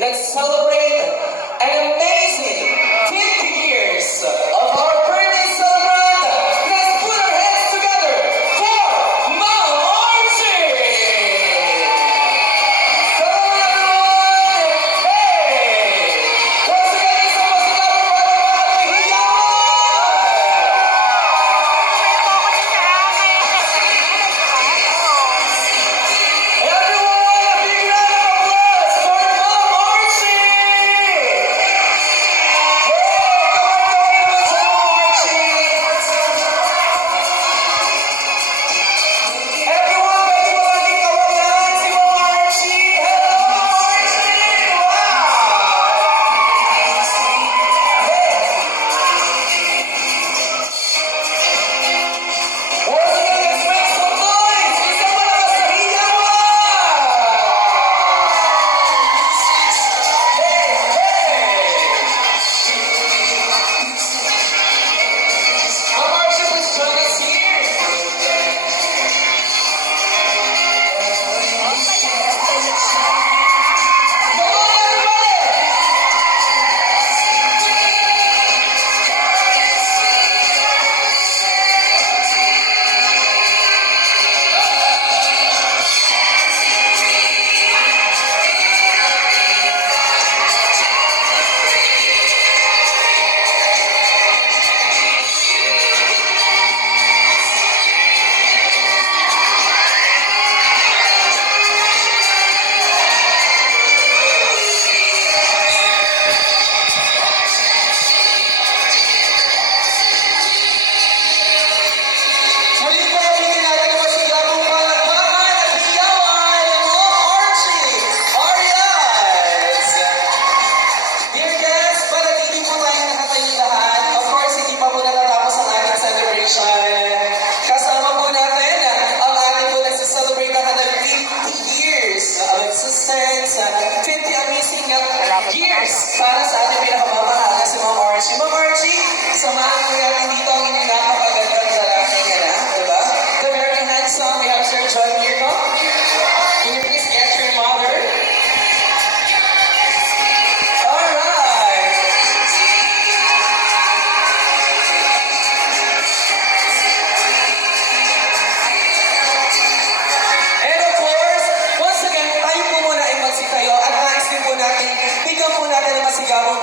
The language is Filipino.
nag-celebrate an amazing 50 years of our birthday celebrant. Let's put our hands together for Ma'am Archie! Hello everyone! Hey! Once again, isang masigabong palakpakan at everyone, a big round of applause for Ma'am Archie! Everyone, pwede mo natin kawalan si Ma'am Archie! Hello, Ma'am Archie! Wow! Once again, let's make some noise! Isang malakas na hiyawan! Hey, hey! Ma'am Archie, please join us here! Come on, everybody! Muli po ulitin natin ang masigabong palakpakan at hiyawan, Ma'am Archie! Alright! Dear guests, panatili po tayo nakatayo lahat. Of course, hindi pa po natatapos ang ating celebration. Kasama po natin ang ating po nagsiselebrate na kanang 50 years of existence. 50 amazing years para sa ating pinakamamahal si Ma'am Archie. Ma'am Archie, samahan po natin dito ang inyong napakagandang lalaki nga na, diba? The very handsome, we have Sir John Mirko. Can you please get your mother? Alright! And of course, once again, tayo po muna ay magsitayo at nais din po natin, bigyan po natin ang masigabong